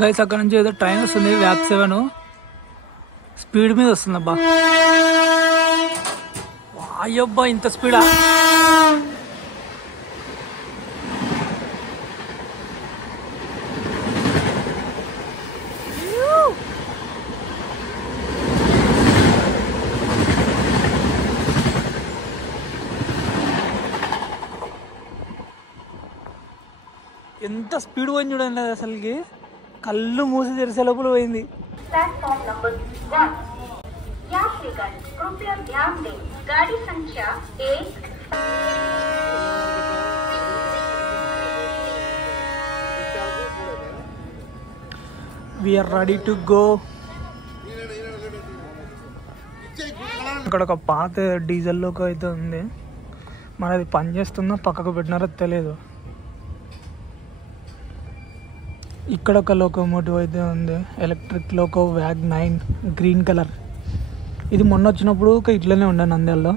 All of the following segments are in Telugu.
గైస్ అక్కడ నుంచి ఏదో ట్రైన్ వస్తుంది వ్యాప్ 7 స్పీడ్ మీద వస్తుంది అబ్బా. అయ్యబ్బా ఇంత స్పీడా. ఎంత స్పీడ్ పోయింది చూడండి అసలుకి. కళ్ళు మూసి తెరిసే లోపల పోయింది. प्लेटफॉर्म नंबर 1 यात्रीगण कृपया ध्यान दें गाड़ी संख्या 1 we are ready to go. ఇక్కడ ఒక పాత డీజిల్ లోకో అయితే ఉంది, మనది పని చేస్తుందో పక్కకు పెట్టినారో తెలియదు. ఇక్కడ ఒక లోకోమోటివ్ అయితే ఉంది, ఎలక్ట్రిక్ లోకో వ్యాగ్ 9 గ్రీన్ కలర్. ఇది మొన్న వచ్చినప్పుడు ఒక ఇట్లనే ఉండే నంద్యాలలో.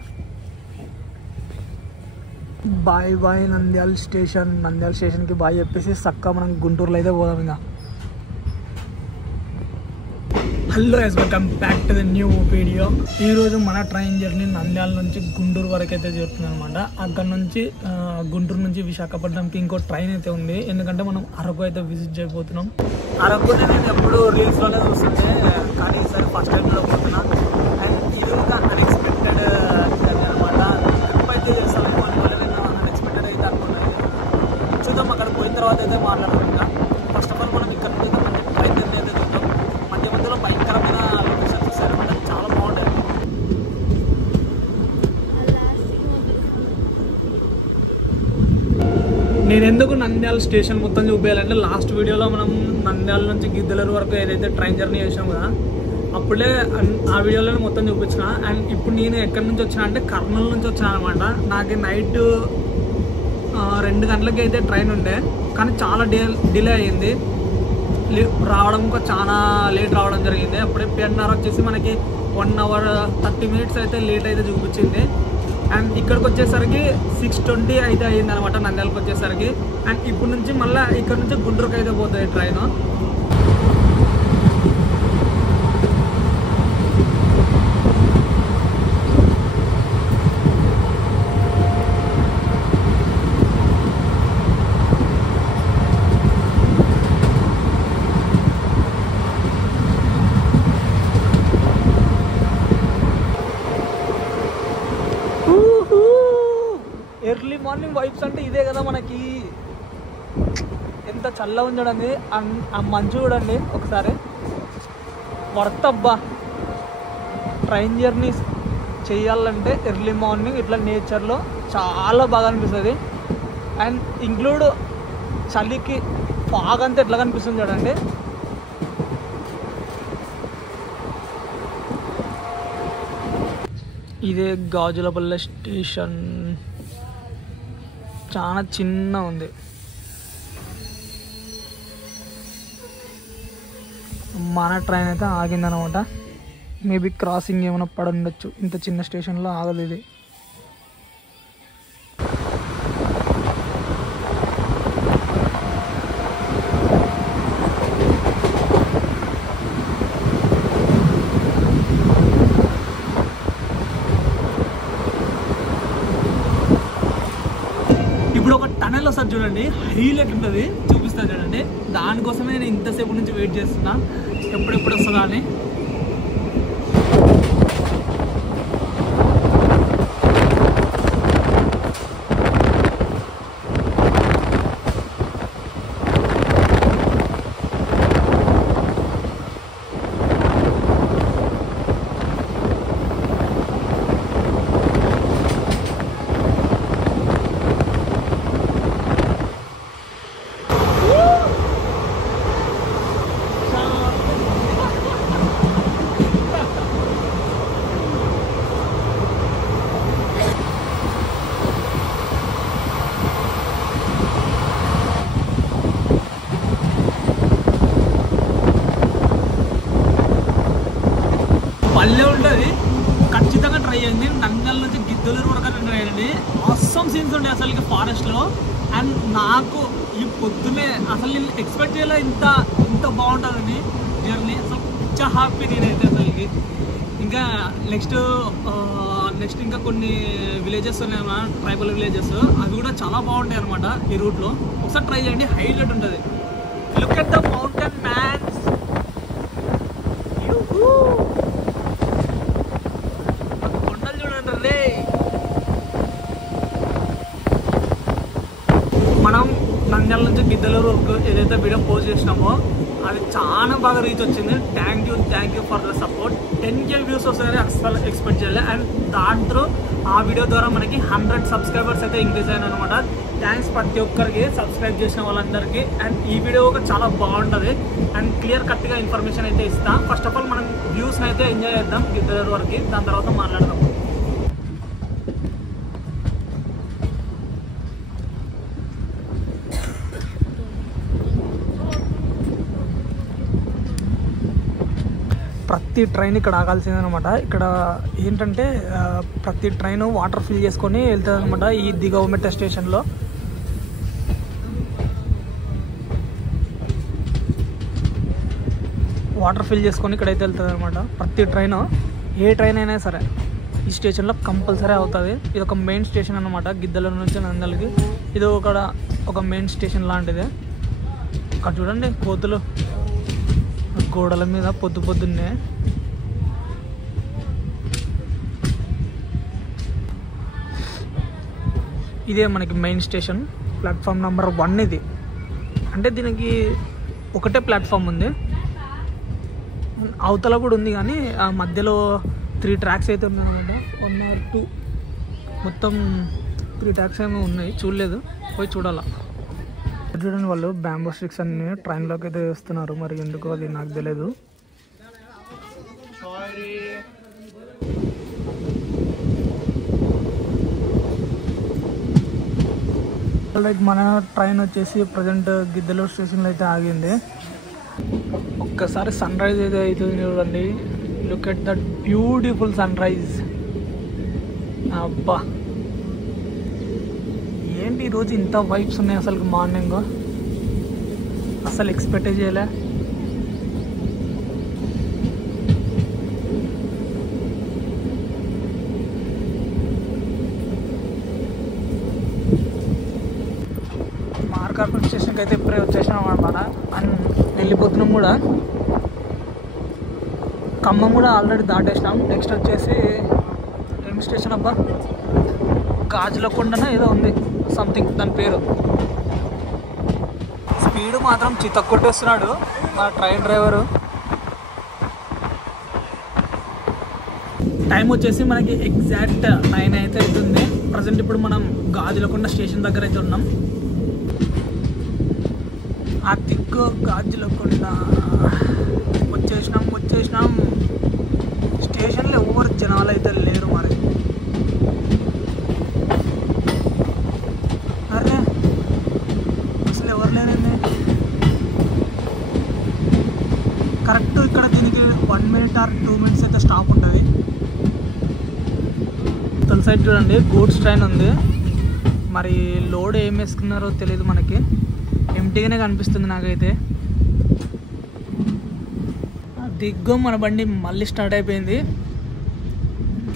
Bye bye Nandyal station. Nandyal స్టేషన్కి బాయ్ చెప్పేసి చక్కగా మనం గుంటూరులో అయితే పోదాం. ఇంకా hello yes welcome back to the new video. ఈరోజు మన ట్రైన్ జర్నీ నంద్యాల నుంచి గుంటూరు వరకు అయితే జరుగుతుంది అనమాట. అక్కడ నుంచి గుంటూరు నుంచి విశాఖపట్నంకి ఇంకో ట్రైన్ అయితే ఉంది, ఎందుకంటే మనం అరకు అయితే విజిట్ చేయబోతున్నాం. అరకు నేను ఎప్పుడు రీల్స్లోనే చూస్తుంటే, కానీ ఈసారి ఫస్ట్ టైంలో పోతున్నా. అండ్ ఇది ఒక అన్ఎక్స్పెక్టెడ్ జర్నీ అనమాట. ట్రిప్ అయితే చేస్తాను, అన్ఎక్స్పెక్టెడ్ అయితే అనుకున్నాను. చూద్దాం అక్కడ పోయిన తర్వాత అయితే మాట్లాడదాం. ఇంకా ఫస్ట్ ఆఫ్ ఆల్ మనం ఇక్కడ నుంచి అయితే మంచి ట్రైన్ జర్నీ అయితే చూద్దాం. మధ్య మధ్యలో భయంకరమైన లొకేషన్స్ వస్తాయన్నమాట, చాలా బాగుంటాయి. నేను ఎందుకు నంద్యాల స్టేషన్ మొత్తం చూపించాలంటే, లాస్ట్ వీడియోలో మనం నంద్యాల నుంచి గిద్దలూరు వరకు ఏదైతే ట్రైన్ జర్నీ చేసాం కదా, అప్పుడే ఆ వీడియోలో మొత్తం చూపించిన. అండ్ ఇప్పుడు నేను ఎక్కడి నుంచి వచ్చినా అంటే కర్నూలు నుంచి వచ్చాను అనమాట. నాకు నైట్ 2 గంటలకి అయితే ట్రైన్ ఉండే, కానీ చాలా డిలే అయ్యింది రావడం. చాలా లేట్ రావడం జరిగింది. అప్పుడే PNR వచ్చేసి మనకి 1 అవర్ 30 మినిట్స్ అయితే లేట్ అయితే చూపించింది. అండ్ ఇక్కడికి వచ్చేసరికి 6:20 అయితే అయ్యింది అనమాట నంద్యాలకు వచ్చేసరికి. అండ్ ఇప్పుడు నుంచి మళ్ళీ ఇక్కడ నుంచి గుంటూరుకి అయితే పోతుంది ట్రైన్. ఎర్లీ మార్నింగ్ వైబ్స్ అంటే ఇదే కదా మనకి. ఎంత చల్ల ఉంచడండి, ఆ మంచు చూడండి ఒకసారి. వర్త్ అబ్బా. ట్రైన్ జర్నీ చేయాలంటే ఎర్లీ మార్నింగ్ ఇట్లా నేచర్లో చాలా బాగా అనిపిస్తుంది. అండ్ ఇంక్లూడ్ చలికి ఫాగ్ అంతా ఎట్లా కనిపిస్తుంది చూడండి. ఇదే గాజులపల్లె స్టేషన్, చాలా చిన్న ఉంది. మన ట్రైన్ అయితే ఆగిందనమాట. మేబీ క్రాసింగ్ ఏమైనా పడి ఉండొచ్చు, ఇంత చిన్న స్టేషన్లో ఆగదు ఇది. ఇప్పుడు ఒక టనెల్ వస్తుంది చూడండి, హైలైట్ ఉంటుంది, చూపిస్తాను చూడండి. దానికోసమే నేను ఇంతసేపు నుంచి వెయిట్ చేస్తున్నా, ఎప్పుడెప్పుడు వస్తుందా అని. పల్లె ఉంటుంది, ఖచ్చితంగా ట్రై చేయండి. నంద్యాల నుంచి గిద్దలూరు వరకు ట్రై చేయండి. ఆసమ్ సీన్స్ ఉండే అసలు ఫారెస్ట్లో. అండ్ నాకు ఈ పొద్దునే అసలు నేను ఎక్స్పెక్ట్ చేయలే ఇంత బాగుంటుందని జర్నీ అసలు చాలా హ్యాపీ నేనైతే అసలుకి. ఇంకా నెక్స్ట్ ఇంకా కొన్ని విలేజెస్ ఉన్నాయన్నమాట, ట్రైబల్ విలేజెస్, అవి కూడా చాలా బాగుంటాయి అనమాట ఈ రూట్లో. ఒకసారి ట్రై చేయండి, హైలైట్ ఉంటుంది. Look at the mountains. కొండలు చూడండి రే. మనం నంద్యాల నుంచి గిద్దలూరు ఏదైతే వీడియో పోస్ట్ చేసినామో అది చాలా బాగా రీచ్ వచ్చింది. Thank you for the support. 10K views వస్తాయని అసలు ఎక్స్పెక్ట్ చేయలేదు. అండ్ దాంట్లో ఆ వీడియో ద్వారా మనకి 100 సబ్స్క్రైబర్స్ అయితే ఇంక్రీజ్ అయ్యాను అనమాట. థ్యాంక్స్ ప్రతి ఒక్కరికి, సబ్స్క్రైబ్ చేసిన వాళ్ళందరికీ. అండ్ ఈ వీడియో ఒక చాలా బాగుంటుంది అండ్ క్లియర్ కట్గా ఇన్ఫర్మేషన్ అయితే ఇస్తాం. ఫస్ట్ ఆఫ్ ఆల్ మనం వ్యూస్ని అయితే ఎంజాయ్ చేద్దాం గిద్దలూరు వరకు, దాని తర్వాత మాట్లాడదాం. ప్రతి ట్రైన్ ఇక్కడ ఆగాల్సిందనమాట. ఇక్కడ ఏంటంటే ప్రతి ట్రైన్ వాటర్ ఫిల్ చేసుకొని వెళ్తుంది అనమాట ఈ దిగవమెట్ట స్టేషన్లో. వాటర్ ఫిల్ చేసుకొని ఇక్కడైతే వెళ్తుంది అనమాట ప్రతి ట్రైన్. ఏ ట్రైన్ అయినా సరే ఈ స్టేషన్లో కంపల్సరీ అవుతుంది. ఇది ఒక మెయిన్ స్టేషన్ అనమాట గిద్దలూరు నుంచి నంద్యాలకి. ఇది ఒక మెయిన్ స్టేషన్ లాంటిది. అక్కడ చూడండి కోతులు గోడల మీద పొద్దున్నే. ఇదే మనకి మెయిన్ స్టేషన్, ప్లాట్ఫామ్ నెంబర్ 1 ఇది. అంటే దీనికి ఒకటే ప్లాట్ఫామ్ ఉంది, అవతల కూడా ఉంది, కానీ ఆ మధ్యలో 3 ట్రాక్స్ అయితే ఉన్నాయి అనమాట. 1 or 2 మొత్తం 3 ట్రాక్స్ ఏమో ఉన్నాయి, చూడలేదు, పోయి చూడాలా. చూడండి వాళ్ళు బ్యాంబూ స్టిక్స్ అన్ని ట్రైన్లోకి అయితే వేస్తున్నారు. మరి ఎందుకు అది నాకు తెలియదు. లైక్ మన ట్రైన్ వచ్చేసి ప్రజెంట్ గిద్దలూరు స్టేషన్లో అయితే ఆగింది. ఒక్కసారి సన్ రైజ్ అయితే అవుతుంది చూడండి. Look at that beautiful sunrise. అబ్బా ఏంటి ఈరోజు ఇంత వైబ్స్ ఉన్నాయి అసలు. మార్నింగ్ అసలు ఎక్స్పెక్ట్ చేయలే. మార్కాపురం స్టేషన్కి అయితే ఇప్పుడే వచ్చేసినాం అనమాట. అండ్ వెళ్ళిపోతున్నాం కూడా. ఖమ్మం కూడా ఆల్రెడీ దాటేసినాం. నెక్స్ట్ వచ్చేసి ఏం స్టేషన్ అబ్బా, గాజులకొండన ఏదో ఉంది సంథింగ్ దాని పేరు. స్పీడ్ మాత్రం చితక్కొట్టేస్తున్నాడు మా ట్రైన్ డ్రైవరు. టైం వచ్చేసి మనకి ఎగ్జాక్ట్ 9 అయితే అవుతుంది. ప్రజెంట్ ఇప్పుడు మనం గాజులకొండ స్టేషన్ దగ్గర అయితే ఉన్నాం. ఆ దిక్కు గాజులకొండ వచ్చేసినాం. స్టేషన్లో ఎవరు జనాలు అయితే లేరు. మరి అరే అసలు ఎవరు లేరండి. కరెక్ట్ ఇక్కడ దీనికి 1 minute or 2 minutes అయితే స్టాప్ ఉంటుంది. తల సైడ్ చూడండి గూడ్స్ ట్రైన్ ఉంది. మరి లోడ్ ఏం వేసుకున్నారో తెలియదు మనకి, ఎంటీగానే కనిపిస్తుంది నాకైతే. దిగ్గు మన బండి మళ్ళీ స్టార్ట్ అయిపోయింది.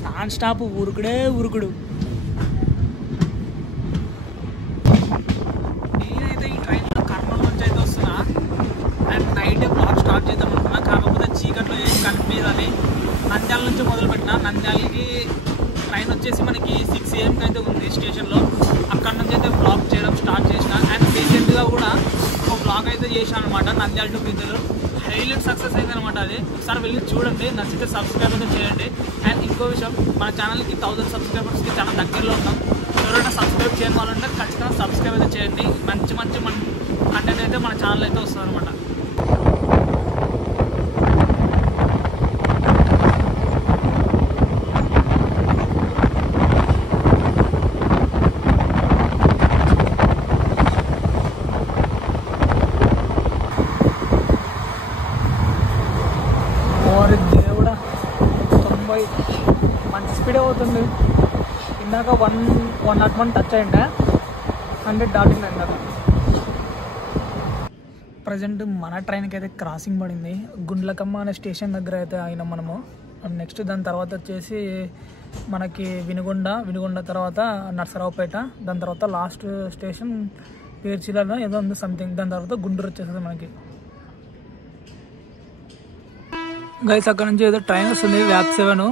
నాన్ స్టాప్ ఉరుకుడు. నేనైతే ఈ ట్రైన్లో కర్నూలు నుంచి అయితే వస్తున్నా. అండ్ నైట్ బ్లాగ్ స్టార్ట్ చేద్దాం అనుకున్నా, కాకపోతే చీకట్లో ఏం కనిపించదని నంద్యాల నుంచి మొదలుపెట్టిన. నంద్యాలకి ట్రైన్ వచ్చేసి మనకి 6 AM అయితే ఉంది స్టేషన్లో. అక్కడ నుంచి అయితే బ్లాగ్ చేయడం స్టార్ట్ చేసిన. అండ్ రీసెంట్గా కూడా ఒక బ్లాగ్ అయితే చేశాను అనమాట, Nandyal to Giddalur. Highlight success అయింది అనమాట అది. ఒకసారి వెళ్ళి చూడండి, నచ్చితే సబ్స్క్రైబ్ అయితే చేయండి. అండ్ ఇంకో విషయం, మన ఛానల్కి 1000 సబ్స్క్రైబర్స్కి చాలా దగ్గరలో ఉన్నాం. ఎవరైనా సబ్స్క్రైబ్ చేయని వాళ్ళు ఉంటే ఖచ్చితంగా సబ్స్క్రైబ్ అయితే చేయండి. మంచి మన కంటెంట్ అయితే మన ఛానల్ అయితే వస్తుంది అనమాట. దేవుడా 90 మంచి స్పీడే అవుతుంది. ఇందాక 101 టచ్ అయ్యిందా, 100 దాటింది ఇందాక. ప్రజెంట్ మన ట్రైన్కి అయితే క్రాసింగ్ పడింది. గుండ్లకమ్మ అనే స్టేషన్ దగ్గర అయితే అయినాం మనము. నెక్స్ట్ దాని తర్వాత వచ్చేసి మనకి వినుగొండ తర్వాత నర్సరావుపేట, దాని తర్వాత లాస్ట్ స్టేషన్ పేర్చిలలో ఏదో ఉంది సంథింగ్. దాని తర్వాత గుంటూరు వచ్చేస్తుంది మనకి. గైస్ అక్కడ నుంచి ఏదో ట్రైన్ వస్తుంది, వ్యాప్ 7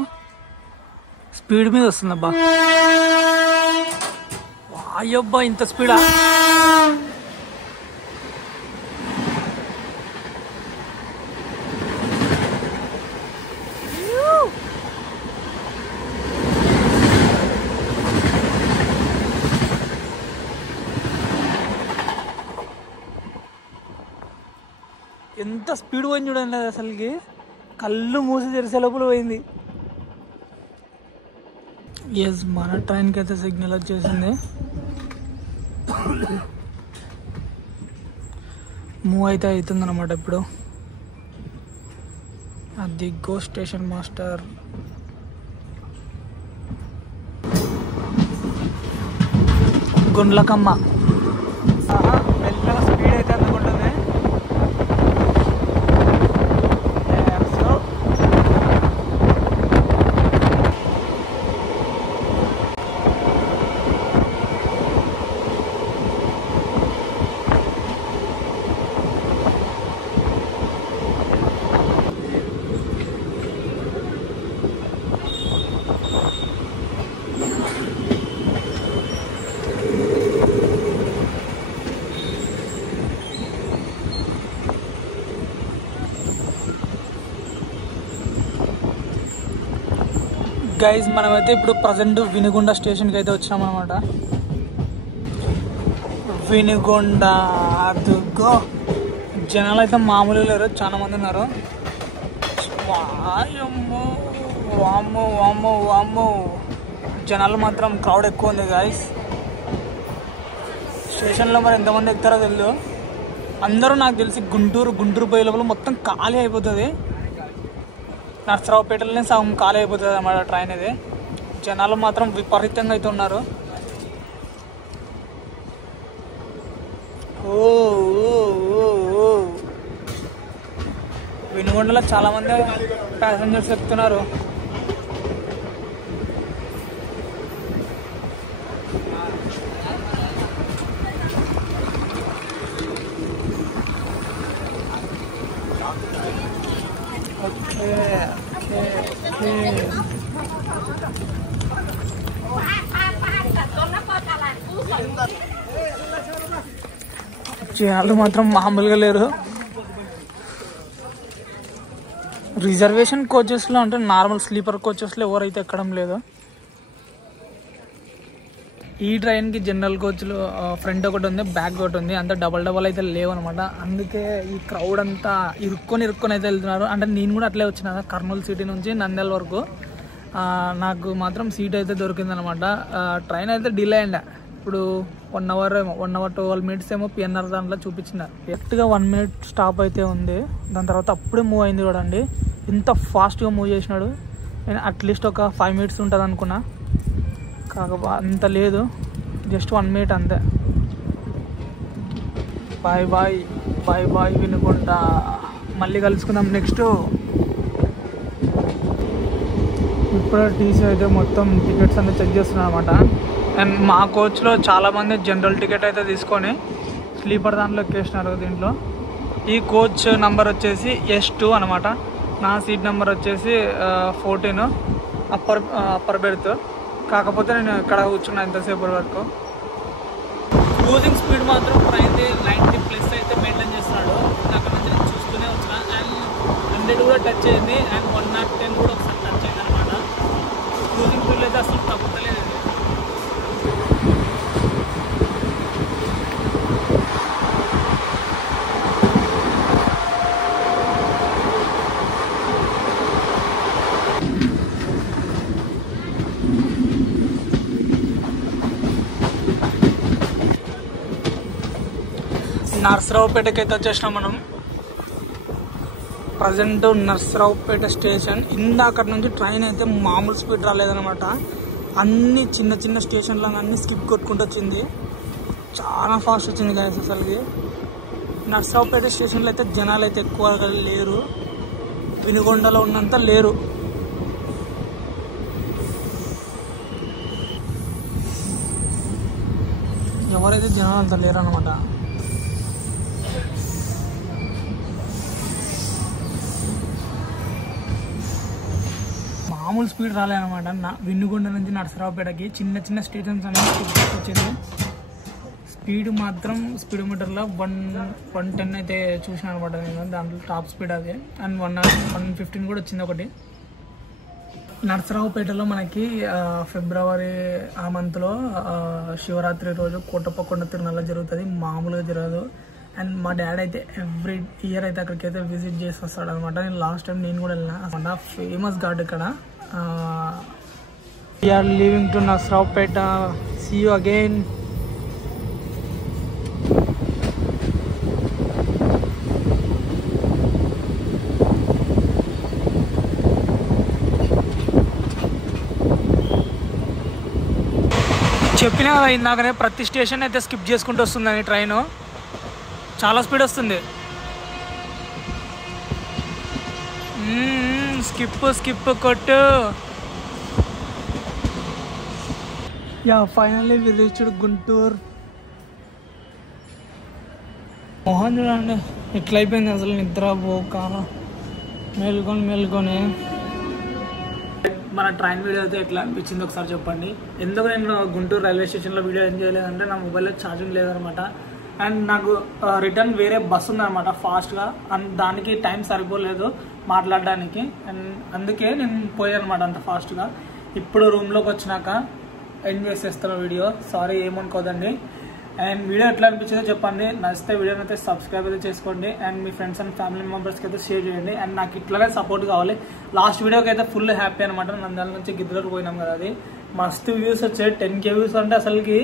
స్పీడ్ మీద వస్తుంది. అబ్బా అయ్యబ్బా ఇంత స్పీడా! ఎంత స్పీడ్ పోయింది చూడండి, అసలుకి కళ్ళు మూసి తెరిసే లోపల పోయింది. ఎస్ మన ట్రైన్కి అయితే సిగ్నల్ వచ్చేసింది. మూవ్ అయితే అవుతుంది అనమాట ఇప్పుడు. అది గో స్టేషన్ మాస్టర్. గుండ్లకమ్మ మెల్లగా స్పీడ్ అయితే అందుకుంటుంది. గైజ్ మనమైతే ఇప్పుడు ప్రజెంట్ వినుగొండ స్టేషన్కి అయితే వచ్చినాం అనమాట. వినుగొండ అదుగో జనాలు అయితే మామూలుగా లేరు, చాలా మంది ఉన్నారు. వామ్మో వామ్మో వామ్మో వామ్మో జనాలు మాత్రం క్రౌడ్ ఎక్కువ ఉంది గైజ్. స్టేషన్లో మరి ఎంతమంది ఎక్కుతారో తెలియదు. అందరూ నాకు తెలిసి గుంటూరు పోయే లోపల మొత్తం ఖాళీ అయిపోతుంది. నర్సరావుపేటలోనే సగం ఖాళీ అయిపోతుంది అన్నమాట ట్రైన్ ఇది. జనాలు మాత్రం విపరీతంగా అయితే ఉన్నారు. వినుగొండలో చాలా మంది ప్యాసింజర్స్ ఎక్కుతున్నారు. జనాలు మాత్రం మామూలుగా లేరు. రిజర్వేషన్ కోచెస్లో అంటే నార్మల్ స్లీపర్ కోచెస్లో ఎవరైతే ఎక్కడం లేదు. ఈ ట్రైన్కి జనరల్ కోచ్లు ఫ్రంట్ ఒకటి ఉంది, బ్యాక్ ఒకటి ఉంది, అంతా డబల్ అయితే లేవు అనమాట. అందుకే ఈ క్రౌడ్ అంతా ఇరుక్కొని అయితే వెళ్తున్నారు. అంటే నేను కూడా అట్లే వచ్చిన కర్నూలు సిటీ నుంచి నంద్యాల వరకు. నాకు మాత్రం సీట్ అయితే దొరికిందనమాట. ట్రైన్ అయితే డిలే అయిందా, ఇప్పుడు 1 అవర్ 12 minutes ఏమో పిఎన్ఆర్ దాంట్లో చూపించిన. కరెక్ట్గా 1 minute స్టాప్ అయితే ఉంది. దాని తర్వాత అప్పుడే మూవ్ అయింది చూడండి. ఇంత ఫాస్ట్గా మూవ్ చేసినాడు. నేను అట్లీస్ట్ ఒక 5 minutes ఉంటుంది అనుకున్నా, కాకపోతే అంత లేదు, జస్ట్ 1 minute అంతే. బాయ్ వినుగొండ. మళ్ళీ కలుసుకుందాం నెక్స్ట్. ఇప్పుడు టీసీ అయితే మొత్తం టికెట్స్ అన్నీ చెక్ చేస్తున్నాను అనమాట. అండ్ మా కోచ్లో చాలామంది జనరల్ టికెట్ అయితే తీసుకొని స్లీపర్ దాంట్లో ఎక్కేసినారు. దీంట్లో ఈ కోచ్ నెంబర్ వచ్చేసి S2 అనమాట. నా సీట్ నెంబర్ వచ్చేసి 14 అప్పర్ బెర్త్. కాకపోతే నేను ఇక్కడ కూర్చున్నా ఇంతసేపు వరకు. క్రూజింగ్ స్పీడ్ మాత్రం ట్రైన్ 90+ అయితే మెయింటైన్ చేస్తున్నాడు. అక్కడ నుంచి నేను చూస్తూనే వచ్చిన. అండ్ 100 కూడా టచ్ అయింది. అండ్ 110 కూడా ఒకసారి టచ్ అయింది అనమాట. క్రూజింగ్ స్పీడ్ అయితే అసలు తప్పలేదు. నర్సరావుపేటకి అయితే వచ్చేసినాం మనం. Present Narasaraopet station. ఇందాక నుంచి ట్రైన్ అయితే మామూలు స్పీడ్ రాలేదనమాట. అన్ని చిన్న స్టేషన్లో అన్నీ స్కిప్ కొట్టుకుంటూ వచ్చింది. చాలా ఫాస్ట్ వచ్చింది గాయస్ అసలుకి. నర్సరావుపేట స్టేషన్లో అయితే జనాలు అయితే ఎక్కువగా లేరు, వినుగొండలో ఉన్నంత లేరు. ఎవరైతే జనాలు అంత లేరు అనమాట. మామూలు స్పీడ్ రాలేదన్నమాట. వినుగొండ నుంచి నర్సరావుపేటకి చిన్న చిన్న స్టేషన్స్ అనేది వచ్చింది. స్పీడ్ మాత్రం స్పీడోమీటర్లో 110 అయితే చూసాను అనమాట నేను. దాంట్లో టాప్ స్పీడ్ అదే. అండ్ 115 కూడా వచ్చింది ఒకటి. నర్సరావుపేటలో మనకి ఫిబ్రవరి ఆ మంత్లో శివరాత్రి రోజు కోటప్పకొండ తిరునాళ్ళ జరుగుతుంది, మామూలుగా జరగదు. అండ్ మా డాడీ అయితే ఎవ్రీ ఇయర్ అయితే అక్కడికి అయితే విజిట్ చేసి వస్తాడు అనమాట. నేను లాస్ట్ టైం నేను కూడా వెళ్ళినా అనమాట. ఫేమస్ గార్డ్ ఇక్కడ. We're leaving to Narasaraopet. See you again. చెప్పినా కదా ఇందాకనే, ప్రతి స్టేషన్ అయితే స్కిప్ చేసుకుంటూ వస్తుందని ట్రైను. చాలా స్పీడ్ వస్తుంది. స్కిప్ కొట్టు. Yeah finally we reached Guntur. Mohan చూడండి ఎట్లయిపోయింది అసలు, నిద్ర పోక మేల్కొని. మన ట్రైన్ వీడియో అయితే ఎట్లా అనిపించింది ఒకసారి చెప్పండి. ఎందుకు నేను గుంటూరు రైల్వే స్టేషన్లో వీడియో ఏం చేయలేదంటే నా మొబైల్లో ఛార్జింగ్ లేదనమాట. అండ్ నాకు రిటర్న్ వేరే బస్సు ఉందన్నమాట ఫాస్ట్గా. అండ్ దానికి టైం సరిపోలేదు మాట్లాడడానికి. అండ్ అందుకే నేను పోయానమాట అంత ఫాస్ట్గా. ఇప్పుడు రూమ్లోకి వచ్చినాక ఎండ్ చేసేస్తాను వీడియో. సారీ ఏమనుకోదండి. అండ్ వీడియో ఎట్లా అనిపించిందో చెప్పండి. నచ్చితే వీడియోని అయితే సబ్స్క్రైబ్ అయితే చేసుకోండి. And me friends and family మెంబర్స్కి అయితే షేర్ చేయండి. అండ్ నాకు ఇట్లానే సపోర్ట్ కావాలి. లాస్ట్ వీడియోకి అయితే ఫుల్ హ్యాపీ అనమాట. నంద్యాల నుంచి గిద్దలూరు పోయినాం కదా, అది మస్తు వ్యూస్ వచ్చాయి. 10K వ్యూస్ అంటే అసలుకి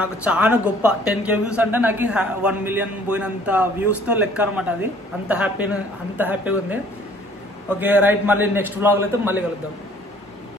నాకు చాలా గొప్ప. 10K వ్యూస్ అంటే నాకు 1 మిలియన్ పోయినంత వ్యూస్తో లెక్క అనమాట. అది అంత హ్యాపీగా ఉంది. ఓకే రైట్, మళ్ళీ నెక్స్ట్ వ్లాగ్లో అయితే మళ్ళీ కలుద్దాం.